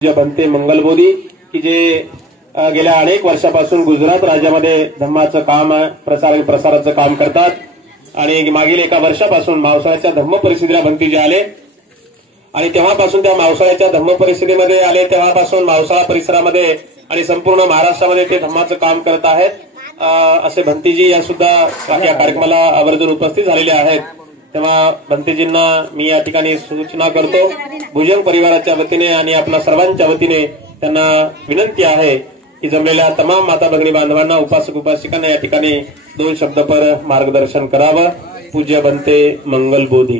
जे बनते मंगलबोधी की जे गेल्या अनेक वर्षापासून गुजरात राज्यामध्ये धम्माचं काम प्रसाराचं काम करतात आणि मागील एका वर्षापासून मावसाळ्याच्या धम्म परिषदेला बनती जे आले आणि तेव्हापासून त्या मावसाळ्याच्या धम्म परिषदेमध्ये आले तेव्हापासून मावसाळा परिसरामध्ये आणि संपूर्ण महाराष्ट्रामध्ये ते धम्माचं काम करत आहेत। असे भंतीजी या सुद्धा या कार्यक्रमाला आवर्जून उपस्थित झालेले आहेत। तेव्हा भंतीजींना मी या ठिकाणी सूचना करतो, भुजंग परिवाराच्या वतीने आणि आपल्या सर्वांच्या वतीने त्यांना विनंती आहे की जमलेल्या तमाम माता भगिनी बांधवांना उपासक उपासिकांना या ठिकाणी 2 शब्दपर मार्गदर्शन करावं। पूज्य बनते मंगलबोधी।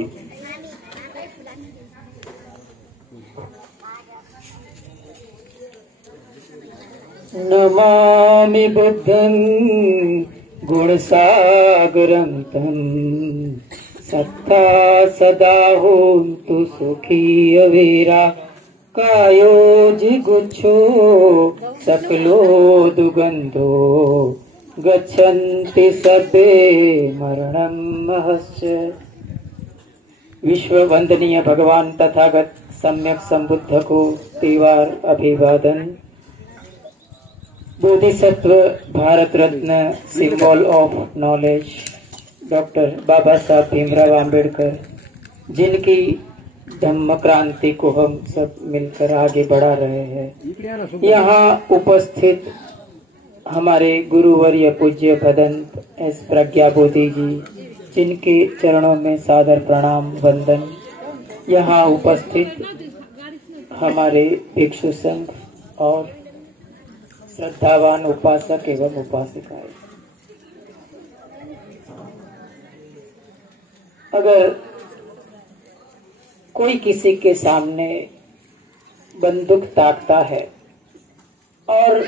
नमामि बुद्धं गुणसागरं तं सत्ता सदा होन्तु सुखी अवीरा कायो जिगुच्छो सकलो दुगंधो गच्छन्ति सबे मरणं महस्य। विश्व वंदनीय भगवान तथागत सम्यक संबुद्ध को तीवार अभिवादन। Bodhisattva Bharat Ratna symbol of knowledge doctor बाबा साहब भीमराव आम्बेडकर, जिनकी धम्म क्रांति को हम सब मिलकर आगे बढ़ा रहे हैं। यहाँ उपस्थित हमारे गुरुवर्य पूज्य भदंत एस प्रज्ञा बोधी जी, जिनके चरणों में सादर प्रणाम वंदन। यहाँ उपस्थित हमारे भिक्षु संघ और श्रद्धावान उपासक एवं उपासिकाएं। अगर कोई किसी के सामने बंदूक ताकता है और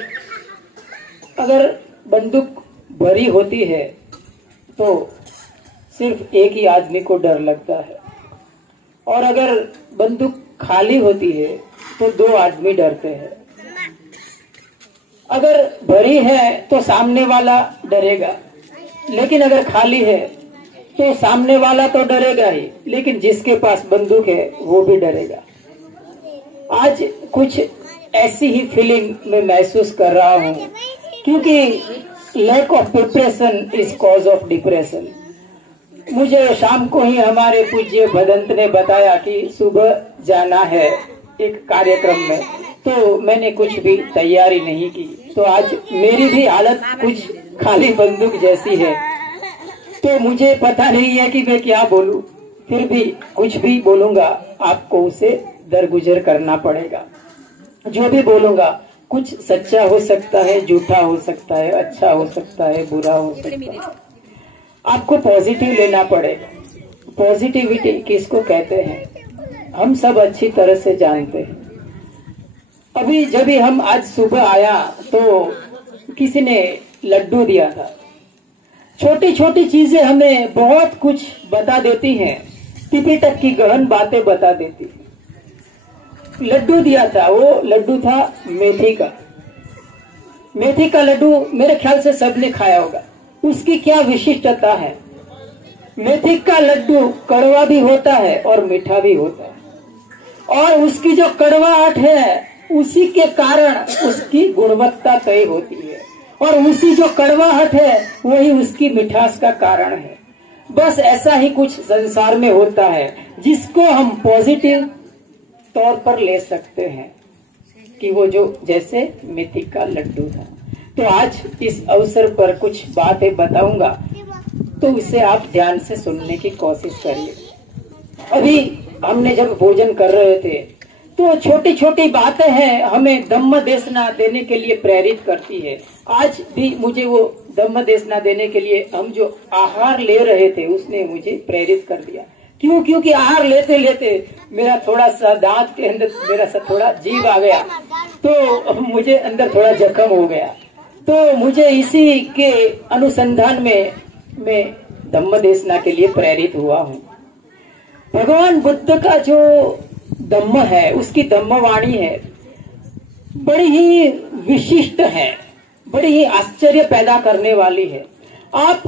अगर बंदूक भरी होती है तो सिर्फ एक ही आदमी को डर लगता है, और अगर बंदूक खाली होती है तो 2 आदमी डरते हैं। अगर भरी है तो सामने वाला डरेगा, लेकिन अगर खाली है तो सामने वाला तो डरेगा ही, लेकिन जिसके पास बंदूक है वो भी डरेगा। आज कुछ ऐसी ही फीलिंग मैं महसूस कर रहा हूँ, क्योंकि lack of preparation is cause of depression. मुझे शाम को ही हमारे पूज्य भदंत ने बताया कि सुबह जाना है एक कार्यक्रम में, तो मैंने कुछ भी तैयारी नहीं की। तो आज मेरी भी हालत कुछ खाली बंदूक जैसी है, तो मुझे पता नहीं है कि मैं क्या बोलूं, फिर भी कुछ भी बोलूंगा आपको उसे दरगुजर करना पड़ेगा। जो भी बोलूंगा कुछ सच्चा हो सकता है, झूठा हो सकता है, अच्छा हो सकता है, बुरा हो सकता है। आपको पॉजिटिव लेना पड़ेगा। पॉजिटिविटी किसको कहते हैं हम सब अच्छी तरह से जानते हैं। अभी जब भी हम आज सुबह आया तो किसी ने लड्डू दिया था। छोटी छोटी चीजें हमें बहुत कुछ बता देती हैं, त्रिपिटक की गहन बातें बता देती हैं। लड्डू दिया था, वो लड्डू था मेथी का। मेथी का लड्डू मेरे ख्याल से सबने खाया होगा। उसकी क्या विशिष्टता है? मेथी का लड्डू कड़वा भी होता है और मीठा भी होता है, और उसकी जो कड़वाहट है उसी के कारण उसकी गुणवत्ता तय होती है, और उसी जो कड़वाहट है वही उसकी मिठास का कारण है। बस ऐसा ही कुछ संसार में होता है, जिसको हम पॉजिटिव तौर पर ले सकते हैं कि वो जो जैसे मेथी का लड्डू था। तो आज इस अवसर पर कुछ बातें बताऊंगा, तो इसे आप ध्यान से सुनने की कोशिश करिए। अभी हमने जब भोजन कर रहे थे तो छोटी छोटी बातें हैं, हमें धम्म देशना देने के लिए प्रेरित करती है। आज भी मुझे वो धम्म देशना देने के लिए हम जो आहार ले रहे थे उसने मुझे प्रेरित कर दिया। क्यों? क्योंकि आहार लेते लेते मेरा थोड़ा सा दांत के अंदर मेरा सा थोड़ा जीभ आ गया, तो मुझे अंदर थोड़ा जख्म हो गया। तो मुझे इसी के अनुसंधान में मैं धम्म देशना के लिए प्रेरित हुआ हूँ। भगवान बुद्ध का जो धम्म है, उसकी धम्मवाणी है, बड़ी ही विशिष्ट है, बड़ी ही आश्चर्य पैदा करने वाली है। आप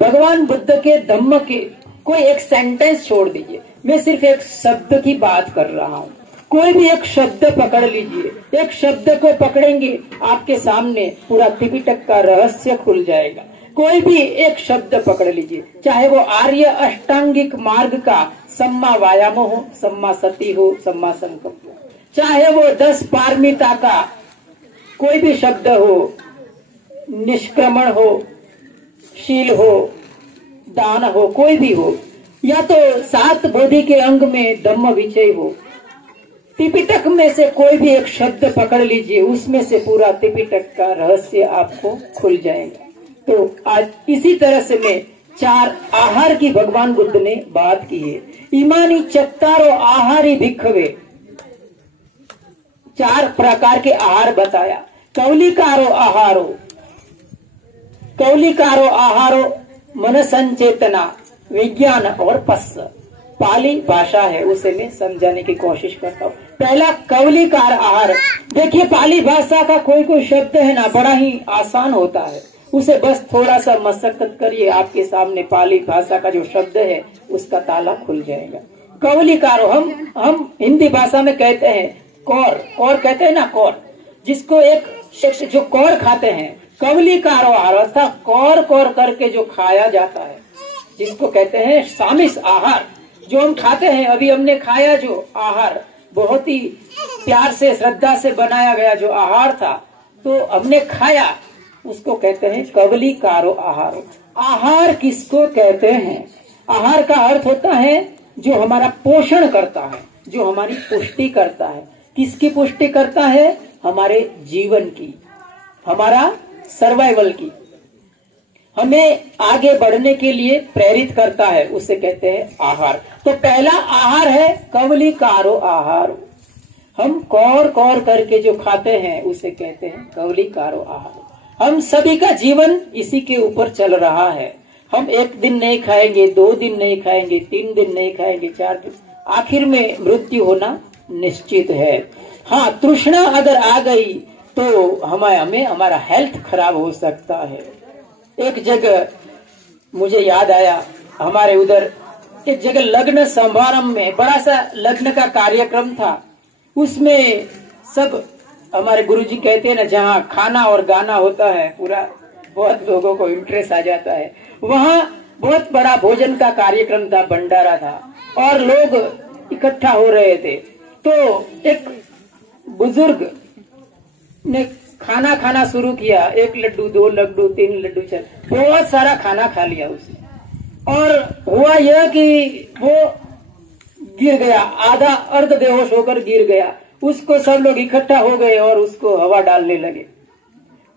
भगवान बुद्ध के धम्म के कोई एक सेंटेंस छोड़ दीजिए, मैं सिर्फ एक शब्द की बात कर रहा हूँ। कोई भी एक शब्द पकड़ लीजिए, एक शब्द को पकड़ेंगे आपके सामने पूरा त्रिपिटक का रहस्य खुल जाएगा। कोई भी एक शब्द पकड़ लीजिए, चाहे वो आर्य अष्टांगिक मार्ग का सम्मा वायाम हो, सम्मा सती हो, सम्मा संकल्प हो, चाहे वो 10 पारमिता का कोई भी शब्द हो, निष्क्रमण हो, शील हो, दान हो, कोई भी हो, या तो 7 बोधि के अंग में धम्म विचय हो, त्रिपिटक में से कोई भी एक शब्द पकड़ लीजिए, उसमें से पूरा त्रिपिटक का रहस्य आपको खुल जाएगा। तो आज इसी तरह से मैं 4 आहार की भगवान बुद्ध ने बात की है। इमानी चत्तारो आहारी भिक्खवे, 4 प्रकार के आहार बताया। कौलिकारो आहारो, कौलिकारो आहारो मन संचेतना, विज्ञान और पस्स, पाली भाषा है, उसे मैं समझाने की कोशिश करता हूँ। पहला कौलिकार आहार। देखिए पाली भाषा का कोई कोई शब्द है ना, बड़ा ही आसान होता है, उसे बस थोड़ा सा मशक्कत करिए, आपके सामने पाली भाषा का जो शब्द है उसका ताला खुल जाएगा। कौलिकारो, हम हिंदी भाषा में कहते हैं कौर, कौर कहते हैं ना, कौर, जिसको एक जो कौर खाते हैं, कौलिकारो आहार अर्थात कौर कौर करके जो खाया जाता है, जिसको कहते हैं सामिस आहार, जो हम खाते हैं। अभी हमने खाया जो आहार, बहुत ही प्यार से श्रद्धा से बनाया गया जो आहार था, तो हमने खाया, उसको कहते हैं कौलिकारो आहार। आहार किसको कहते हैं? आहार का अर्थ होता है जो हमारा पोषण करता है, जो हमारी पुष्टि करता है। किसकी पुष्टि करता है? हमारे जीवन की, हमारा सर्वाइवल की, हमें आगे बढ़ने के लिए प्रेरित करता है, उसे कहते हैं आहार। तो पहला आहार है कौलिकारो आहार। हम कौर कौर करके जो खाते हैं उसे कहते हैं कौलिकारो आहार। हम सभी का जीवन इसी के ऊपर चल रहा है। हम 1 दिन नहीं खाएंगे, 2 दिन नहीं खाएंगे, 3 दिन नहीं खाएंगे, 4 दिन, आखिर में मृत्यु होना निश्चित है। हाँ, तृष्णा अगर आ गई तो हमें हमारा हेल्थ खराब हो सकता है। एक जगह मुझे याद आया, हमारे उधर एक जगह लग्न समारंभ में बड़ा सा लग्न का कार्यक्रम था। उसमें सब हमारे गुरुजी कहते हैं ना, जहाँ खाना और गाना होता है पूरा बहुत लोगों को इंटरेस्ट आ जाता है। वहाँ बहुत बड़ा भोजन का कार्यक्रम था, भंडारा था और लोग इकट्ठा हो रहे थे। तो एक बुजुर्ग ने खाना खाना शुरू किया, 1 लड्डू, 2 लड्डू, 3 लड्डू, 4, बहुत सारा खाना खा लिया उसने। और हुआ यह कि वो गिर गया, आधा अर्ध बेहोश होकर गिर गया। उसको सब लोग इकट्ठा हो गए और उसको हवा डालने लगे।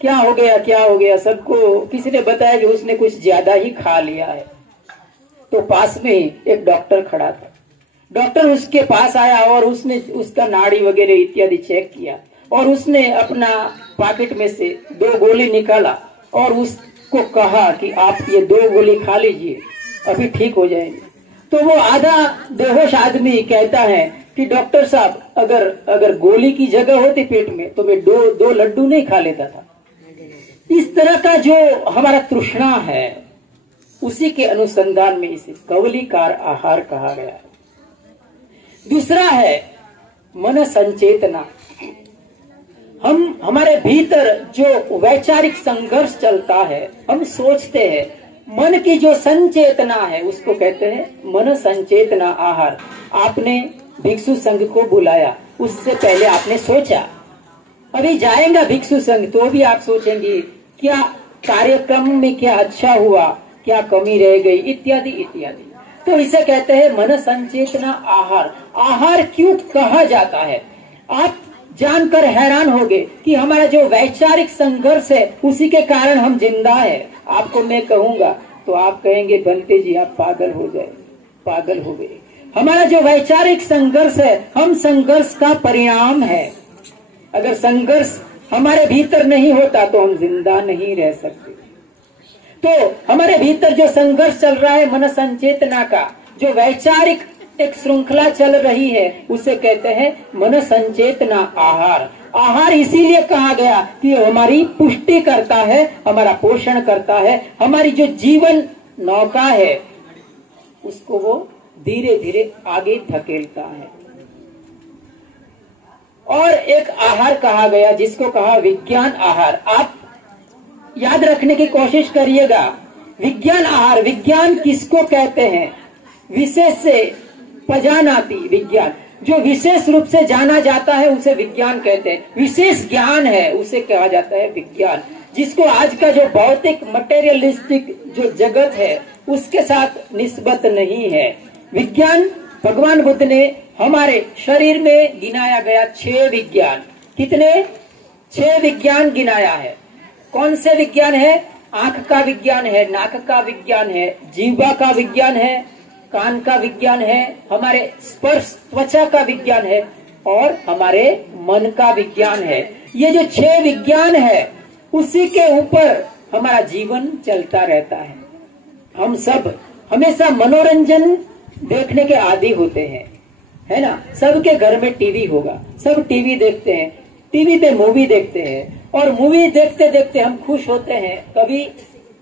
क्या हो गया, क्या हो गया? सबको किसी ने बताया कि उसने कुछ ज्यादा ही खा लिया है। तो पास में ही एक डॉक्टर खड़ा था। डॉक्टर उसके पास आया और उसने उसका नाड़ी वगैरह इत्यादि चेक किया और उसने अपना पॉकेट में से 2 गोली निकाला और उसको कहा कि आप ये 2 गोली खा लीजिए, अभी ठीक हो जाएंगे। तो वो आधा बेहोश आदमी कहता है कि डॉक्टर साहब, अगर गोली की जगह होती पेट में तो मैं 2 लड्डू नहीं खा लेता था। इस तरह का जो हमारा तृष्णा है, उसी के अनुसंधान में इसे कौलिकार आहार कहा गया है। दूसरा है मन संचेतना। हमारे भीतर जो वैचारिक संघर्ष चलता है, हम सोचते हैं, मन की जो संचेतना है उसको कहते हैं मन संचेतना आहार। आपने भिक्षु संघ को बुलाया, उससे पहले आपने सोचा। अभी जाएगा भिक्षु संघ तो भी आप सोचेंगे क्या कार्यक्रम में क्या अच्छा हुआ, क्या कमी रह गई, इत्यादि इत्यादि। तो इसे कहते हैं मन संचेतना आहार। आहार क्यों कहा जाता है? आप जानकर हैरान होंगे कि हमारा जो वैचारिक संघर्ष है उसी के कारण हम जिंदा है। आपको मैं कहूंगा तो आप कहेंगे बनते जी आप पागल हो गए, पागल हो गए। हमारा जो वैचारिक संघर्ष है, हम संघर्ष का परिणाम है। अगर संघर्ष हमारे भीतर नहीं होता तो हम जिंदा नहीं रह सकते। तो हमारे भीतर जो संघर्ष चल रहा है मन संचेतना का, जो वैचारिक एक श्रृंखला चल रही है, उसे कहते हैं मन संचेतना आहार। आहार इसीलिए कहा गया कि हमारी पुष्टि करता है, हमारा पोषण करता है, हमारी जो जीवन नौका है उसको वो धीरे धीरे आगे धकेलता है। और एक आहार कहा गया जिसको कहा विज्ञान आहार। आप याद रखने की कोशिश करिएगा, विज्ञान आहार। विज्ञान किसको कहते हैं? विशेष से पजानाति विज्ञान, जो विशेष रूप से जाना जाता है उसे विज्ञान कहते हैं। विशेष ज्ञान है उसे कहा जाता है विज्ञान, जिसको आज का जो भौतिक मटेरियलिस्टिक जो जगत है उसके साथ निस्बत नहीं है। विज्ञान भगवान बुद्ध ने हमारे शरीर में गिनाया गया 6 विज्ञान। कितने? 6 विज्ञान गिनाया है। कौन से विज्ञान है? आंख का विज्ञान है, नाक का विज्ञान है, जीवा का विज्ञान है, कान का विज्ञान है, हमारे स्पर्श त्वचा का विज्ञान है और हमारे मन का विज्ञान है। ये जो 6 विज्ञान है उसी के ऊपर हमारा जीवन चलता रहता है। हम सब हमेशा मनोरंजन देखने के आदी होते हैं, है ना। सबके घर में टीवी होगा, सब टीवी देखते हैं, टीवी पे मूवी देखते हैं और मूवी देखते देखते हम खुश होते हैं। कभी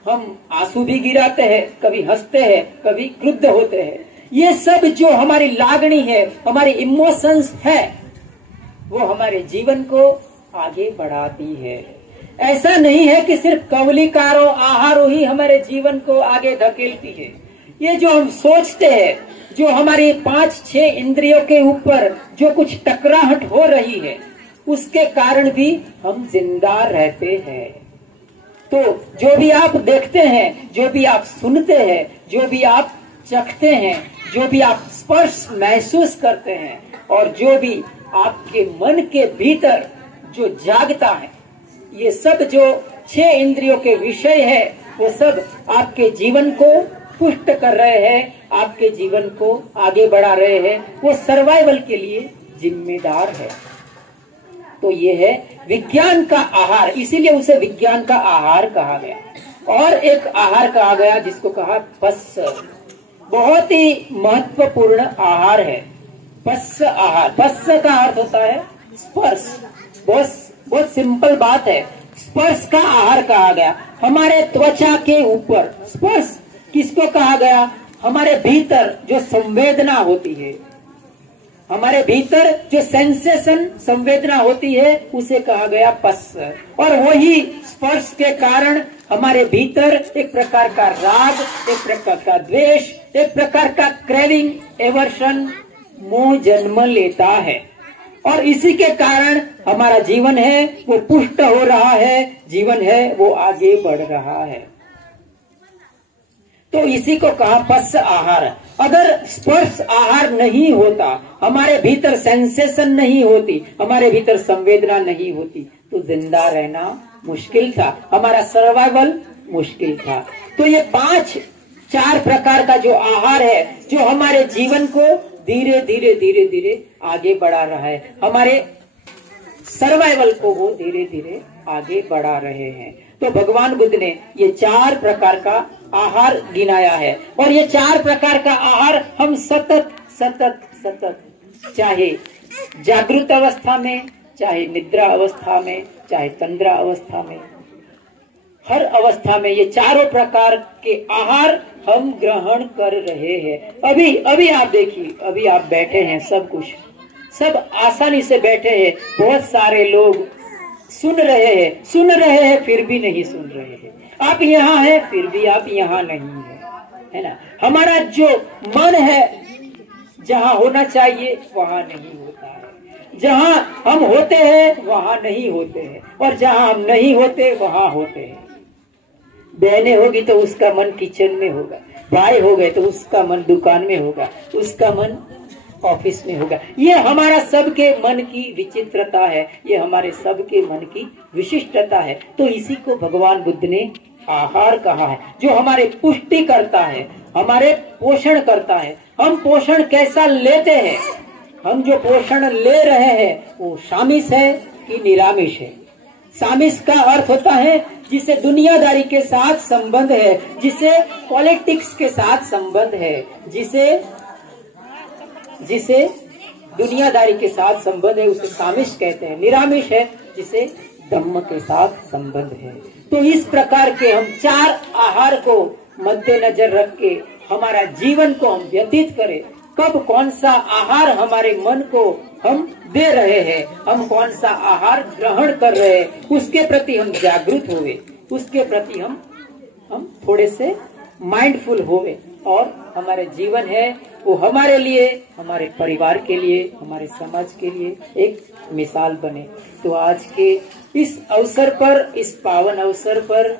हम आंसू भी गिराते हैं, कभी हंसते हैं, कभी क्रुद्ध होते हैं। ये सब जो हमारी लागणी है, हमारी इमोशंस है, वो हमारे जीवन को आगे बढ़ाती है। ऐसा नहीं है कि सिर्फ कवलिकारो आहारो ही हमारे जीवन को आगे धकेलती है। ये जो हम सोचते हैं, जो हमारी 5-6 इंद्रियों के ऊपर जो कुछ टकराहट हो रही है, उसके कारण भी हम जिंदा रहते हैं। तो जो भी आप देखते हैं, जो भी आप सुनते हैं, जो भी आप चखते हैं, जो भी आप स्पर्श महसूस करते हैं और जो भी आपके मन के भीतर जो जागता है, ये सब जो 6 इंद्रियों के विषय है, वो सब आपके जीवन को पुष्ट कर रहे हैं, आपके जीवन को आगे बढ़ा रहे हैं, वो सर्वाइवल के लिए जिम्मेदार है। तो ये है विज्ञान का आहार, इसीलिए उसे विज्ञान का आहार कहा गया। और एक आहार कहा गया जिसको कहा पस्य, बहुत ही महत्वपूर्ण आहार है पस्य आहार। पस्य का अर्थ होता है स्पर्श। बहुत सिंपल बात है, स्पर्श का आहार कहा गया। हमारे त्वचा के ऊपर स्पर्श किसको कहा गया? हमारे भीतर जो संवेदना होती है, हमारे भीतर जो सेंसेशन संवेदना होती है, उसे कहा गया पस्य। और वही स्पर्श के कारण हमारे भीतर एक प्रकार का राग, एक प्रकार का द्वेष, एक प्रकार का क्रेविंग, एवर्शन, मोह जन्म लेता है। और इसी के कारण हमारा जीवन है वो पुष्ट हो रहा है, जीवन है वो आगे बढ़ रहा है। तो इसी को कहा पस्य आहार। अगर स्पर्श आहार नहीं होता, हमारे भीतर सेंसेशन नहीं होती, हमारे भीतर संवेदना नहीं होती, तो जिंदा रहना मुश्किल था, हमारा सर्वाइवल मुश्किल था। तो ये 4 प्रकार का जो आहार है, जो हमारे जीवन को धीरे धीरे धीरे धीरे आगे बढ़ा रहा है, हमारे सर्वाइवल को वो धीरे धीरे आगे बढ़ा रहे हैं। तो भगवान बुद्ध ने ये 4 प्रकार का आहार गिनाया है। और ये 4 प्रकार का आहार हम सतत सतत सतत, चाहे जागृत अवस्था में, चाहे निद्रा अवस्था में, चाहे तंद्रा अवस्था में, हर अवस्था में ये 4 प्रकार के आहार हम ग्रहण कर रहे हैं। अभी आप देखिए, अभी आप बैठे हैं, सब आसानी से बैठे हैं। बहुत सारे लोग सुन रहे हैं फिर भी नहीं सुन रहे हैं। आप यहाँ हैं फिर भी आप यहाँ नहीं है, है ना। हमारा जो मन है जहाँ होना चाहिए वहाँ नहीं होता है, जहाँ हम होते हैं वहाँ नहीं होते हैं, और जहाँ हम नहीं होते वहाँ होते हैं। बहनें होगी तो उसका मन किचन में होगा, भाई हो गए तो उसका मन दुकान में होगा, उसका मन ऑफिस में होगा। ये हमारा सबके मन की विचित्रता है, ये हमारे सबके मन की विशिष्टता है। तो इसी को भगवान बुद्ध ने आहार कहा है, जो हमारे पुष्टि करता है, हमारे पोषण करता है। हम पोषण कैसा लेते हैं? हम जो पोषण ले रहे हैं वो सामिस है कि निरामिष है? सामिस का अर्थ होता है जिसे दुनियादारी के साथ संबंध है, जिसे पॉलिटिक्स के साथ संबंध है, जिसे दुनियादारी के साथ संबंध है, उसे सामिश कहते हैं। निरामिष है जिसे धम्म के साथ संबंध है। तो इस प्रकार के हम 4 आहार को मद्देनजर रख के हमारा जीवन को हम व्यतीत करें। कब कौन सा आहार हमारे मन को हम दे रहे हैं, हम कौन सा आहार ग्रहण कर रहे हैं, उसके प्रति हम जागरूक हुए, उसके प्रति हम थोड़े से माइंडफुल हुए और हमारे जीवन है वो हमारे लिए, हमारे परिवार के लिए, हमारे समाज के लिए एक मिसाल बने। तो आज के इस अवसर पर, इस पावन अवसर पर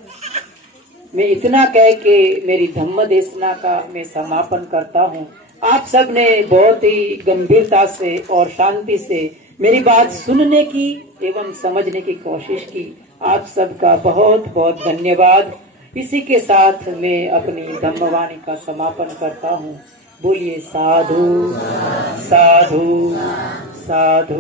मैं इतना कह के मेरी धम्म देशना का मैं समापन करता हूँ। आप सब ने बहुत ही गंभीरता से और शांति से मेरी बात सुनने की एवं समझने की कोशिश की। आप सबका बहुत बहुत धन्यवाद। इसी के साथ मैं अपनी धम्मवाणी का समापन करता हूँ। बोलिए साधु साधु साधु।